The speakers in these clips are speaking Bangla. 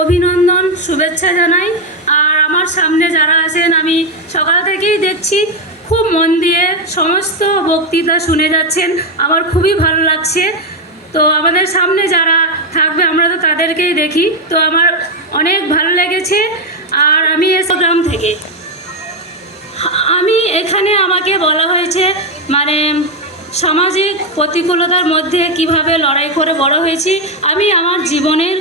অভিনন্দন শুভেচ্ছা জানাই। আর আমার সামনে যারা আছেন আমি সকাল থেকেই দেখছি খুব মন দিয়ে সমস্ত বক্তৃতা শুনে যাচ্ছেন, আমার খুবই ভালো লাগছে। তো আমাদের সামনে যারা থাকবে আমরা তো তাদেরকেই দেখি, তো আমার অনেক ভালো লেগেছে। আর আমি এসব গ্রাম থেকে, আমি এখানে আমাকে বলা হয়েছে মানে সামাজিক প্রতিকূলতার মধ্যে কিভাবে লড়াই করে বড় হয়েছি। আমি আমার জীবনের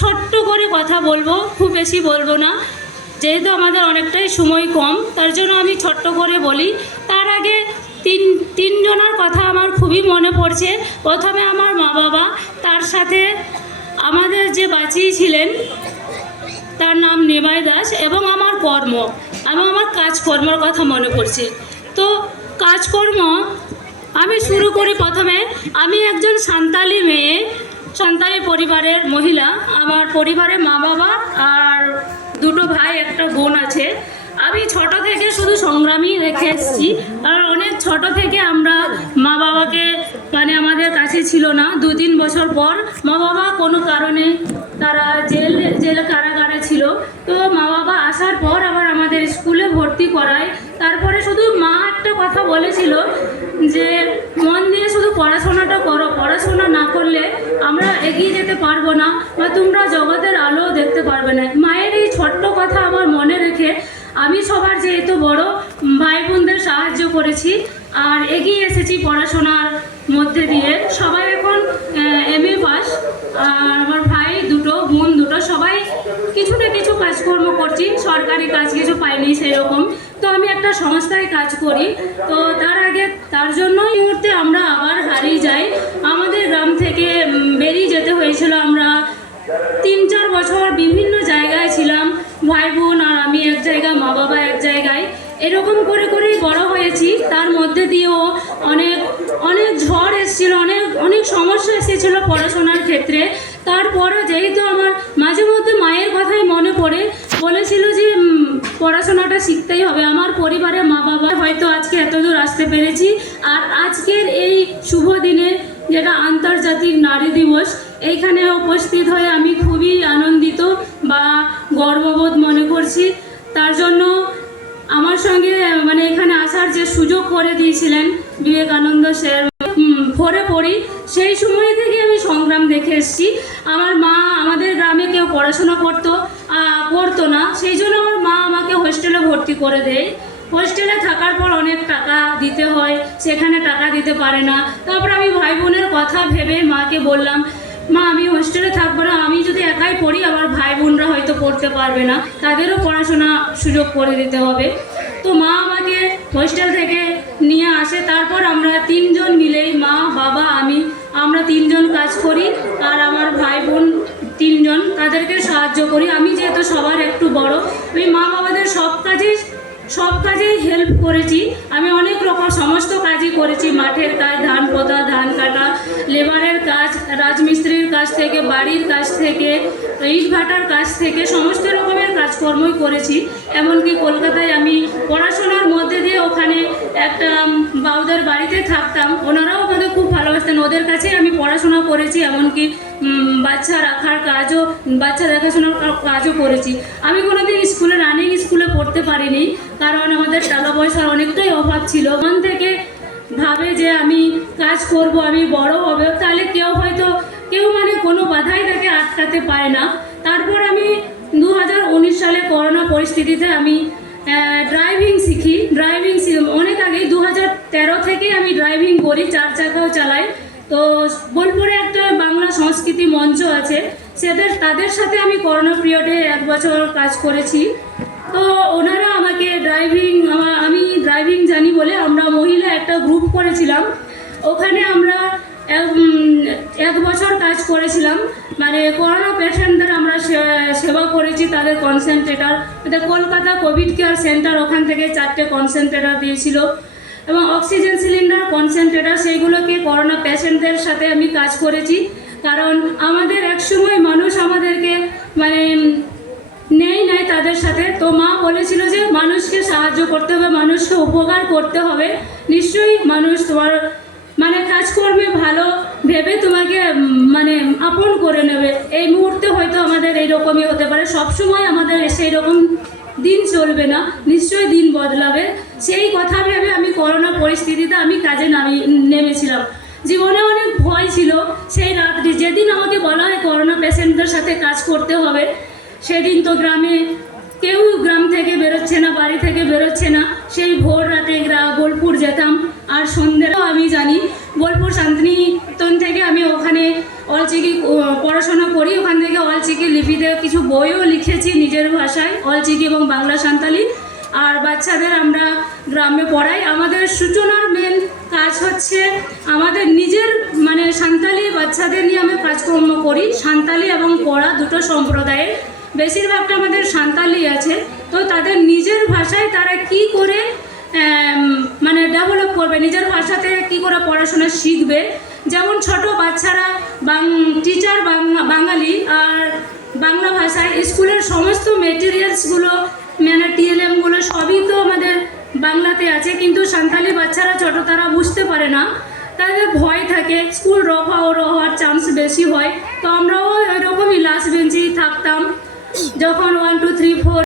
ছোট্ট করে কথা বলবো, খুব বেশি বলবো না, যেহেতু আমাদের অনেকটাই সময় কম, তার জন্য আমি ছোট্ট করে বলি। তার আগে তিনজনের কথা আমার খুবই মনে পড়ছে। প্রথমে আমার মা বাবা, তার সাথে আমাদের যে বাঁচিয়েছিলেন তার নাম নিমাই দাস, এবং আমার কর্ম এবং আমার কাজকর্মের কথা মনে পড়ছে। তো কাজকর্ম আমি শুরু করি। প্রথমে আমি একজন সাঁওতালি মেয়ে, সাঁওতালি পরিবারের মহিলা। আমার পরিবারে মা বাবা আর দুটো ভাই একটা বোন আছে। আমি ছোট থেকে শুধু সংগ্রামই রেখে এসেছি, কারণ অনেক ছোট থেকে আমরা মা বাবাকে মানে আমাদের কাছে ছিল না। 2-3 বছর পর মা বাবা কোনো কারণে তারা জেলে কারাগারে ছিল। তো মা বাবা আসার পর আবার আমাদের স্কুলে ভর্তি করায়। তারপরে শুধু মা একটা কথা বলেছিল যে মন দিয়ে শুধু পড়াশোনাটা করো, পড়াশোনা না করলে আমরা এগিয়ে যেতে পারবো না বা তোমরা জগতের আলো দেখতে পারবে না। মায়ের এই ছোট্ট কথা আমার মনে রেখে আমি সবার যেহেতু বড় ভাই বোনদের সাহায্য করেছি আর এগিয়ে এসেছি পড়াশোনার মধ্যে দিয়ে। সবাই এখন MA পাস, আর আমার ভাই দুটো বোন দুটো সবাই কিছু না কিছু কাজকর্ম করছি। সরকারি কাজ কিছু পাইনি সেই রকম। তো আমি একটা সংস্থায় কাজ করি। তো তার জন্য এই মুহূর্তে আমরা আবার হারিয়ে যাই। আমাদের গ্রাম থেকে বেরিয়ে যেতে হয়েছিল। আমরা 3-4 বছর বিভিন্ন জায়গায় ছিলাম, ভাই বোন আর আমি এক জায়গায়, মা বাবা এক জায়গায়, এরকম করে করেই বড় হয়েছি। তার মধ্যে দিয়েও অনেক ঝড় এসেছিলো, অনেক সমস্যা এসেছিলো পড়াশোনার ক্ষেত্রে। তারপরও যেহেতু আমার মাঝে মধ্যে মায়ের কথাই মনে পড়ে, বলেছিল যে পড়াশোনাটা শিখতেই হবে। আমার পরিবারে মা বাবা হয়তো আজকে এতদূর আসতে পেরেছি। আর আজকের এই শুভ দিনে, যেটা আন্তর্জাতিক নারী দিবস, এইখানে উপস্থিত হয়ে আমি খুবই আনন্দিত বা গর্ববোধ মনে করছি। তার জন্য আমার সঙ্গে মানে এখানে আসার যে সুযোগ করে দিয়েছিলেন বিবেকানন্দ স্যার, ভরে পড়ি। সেই সময় থেকে আমি সংগ্রাম দেখে এসেছি। আমার মা, আমাদের গ্রামে কেউ পড়াশোনা করতো না, সেই জন্য আমার মা আমাকে হোস্টেলে ভর্তি করে দেয়। হোস্টেলে থাকার পর অনেক টাকা দিতে হয়, সেখানে টাকা দিতে পারে না। তারপর আমি ভাই বোনের কথা ভেবে মাকে বললাম, মা আমি হোস্টেলে থাকবো না, আমি যদি একাই পড়ি আমার ভাই বোনরা হয়তো পড়তে পারবে না, তাদেরও পড়াশোনা সুযোগ করে দিতে হবে। তো মা আমাকে হোস্টেল থেকে নিয়ে আসে। তারপর আমরা 3 জন মিলেই, মা বাবা আমরা 3 জন কাজ করি। আর আমার ভাই বোন 3 জন, তাদেরকে সাহায্য করি। আমি যেহেতু সবার একটু বড়, আমি মা বাবাদের সব কাজেই হেল্প করেছি। আমি অনেক রকম সমস্ত কাজই করেছি, মাঠের কাজ, ধান পোঁতা, ধান কাটা, লেবারের কাজ, রাজমিস্ত্রির কাজ থেকে, বাড়ির কাজ থেকে, ইট ভাটার কাজ থেকে, সমস্ত রকমের কাজকর্মই করেছি। এমনকি কলকাতায় আমি পড়াশোনার মধ্যে দিয়ে ওখানে একটা বাউদের বাড়িতে থাকতাম, ওনারাও আমাদের খুব ভালোবাসতেন, ওদের কাছেই আমি পড়াশোনা করেছি। এমনকি বাচ্চা রাখার কাজও, বাচ্চা দেখাশোনার কাজও করেছি। আমি কোনোদিন রানিং স্কুলে পড়তে পারিনি, কারণ আমাদের টাকা পয়সার অনেকটাই অভাব ছিল। মন থেকে ভাবে যে আমি কাজ করব, আমি বড় হবে, তাহলে কেউ মানে কোনো বাধাই তাকে আটকাতে পারে না। তারপর আমি 2019 সালে করোনা পরিস্থিতিতে আমি ড্রাইভিং শিখি। অনেক আগেই 2013 থেকে আমি ড্রাইভিং করি, 4 চাকাও চালাই। তো বোলপুরে একটা বাংলা সংস্কৃতি মঞ্চ আছে, তাদের সাথে আমি করোনা পিরিয়ডে 1 বছর কাজ করেছি। তো ওনারা আমাকে আমি ড্রাইভিং জানি বলে আমরা মহিলা একটা গ্রুপ করেছিলাম। ওখানে আমরা 1 বছর কাজ করেছিলাম। মানে করোনা পেশেন্টদের আমরা সেবা করেছি, তাদের concentrator, Kolkata Covid care centre ওখান থেকে 4টে কনসেন্ট্রেটার দিয়েছিল, এবং অক্সিজেন সিলিন্ডার, কনসেন্ট্রেটার, সেইগুলোকে করোনা পেশেন্টদের সাথে আমি কাজ করেছি। কারণ আমাদের একসময় মানুষ আমাদেরকে মানে নেয় তাদের সাথে। তো মা বলেছিল যে মানুষকে সাহায্য করতে হবে, মানুষকে উপকার করতে হবে, নিশ্চয়ই মানুষ তোমার মানে কাজকর্মে ভালো ভেবে তোমাকে মানে আপন করে নেবে। এই মুহূর্তে হয়তো আমাদের এইরকমই হতে পারে, সবসময় আমাদের সেই রকম দিন চলবে না, নিশ্চয়ই দিন বদলাবে। সেই কথা ভেবে আমি করোনা পরিস্থিতিতে আমি কাজে নেমেছিলাম। জীবনে অনেক ভয় ছিল। সেই রাত্রি যেদিন আমাকে বলা হয় করোনা পেশেন্টদের সাথে কাজ করতে হবে, সেদিন তো গ্রামে কেউ গ্রাম থেকে বেরোচ্ছে না, বাড়ি থেকে বেরোচ্ছে না। সেই ভোর রাতে বোলপুর যেতাম, আর সন্ধ্যেও আমি জানি বোলপুর শান্তিনিকেতন থেকে আমি ওখানে অলচিকি পড়াশোনা করি। ওখান থেকে অলচিকি লিপিতে কিছু বইও লিখেছি নিজের ভাষায়, অলচিকি এবং বাংলা সাঁওতালি। আর বাচ্চাদের আমরা গ্রামে পড়াই। আমাদের সূচনার মেন কাজ হচ্ছে আমাদের নিজের মানে সাঁওতালি বাচ্চাদের নিয়ে আমি কাজকর্ম করি। সাঁওতালি এবং পড়া দুটো সম্প্রদায়ের, বেশিরভাগটা আমাদের সাঁওতালি আছে, তো তাদের নিজের ভাষায় তারা কি করে মানে ডেভেলপ করবে, নিজের ভাষাতে কি করে পড়াশোনা শিখবে। যেমন ছোট বাচ্চারা টিচার বাঙালি, আর বাংলা ভাষায় স্কুলের সমস্ত মেটেরিয়ালসগুলো মানে টিএলএমগুলো সবই তো আমাদের বাংলাতে আছে, কিন্তু সাঁওতালি বাচ্চারা ছোট, তারা বুঝতে পারে না, তাদের ভয় থাকে, স্কুল ড্রপ হওয়ার চান্স বেশি হয়। তো আমরাও এরকমই লাস্ট বেঞ্চেই থাকতাম। যখন 1 2 3 4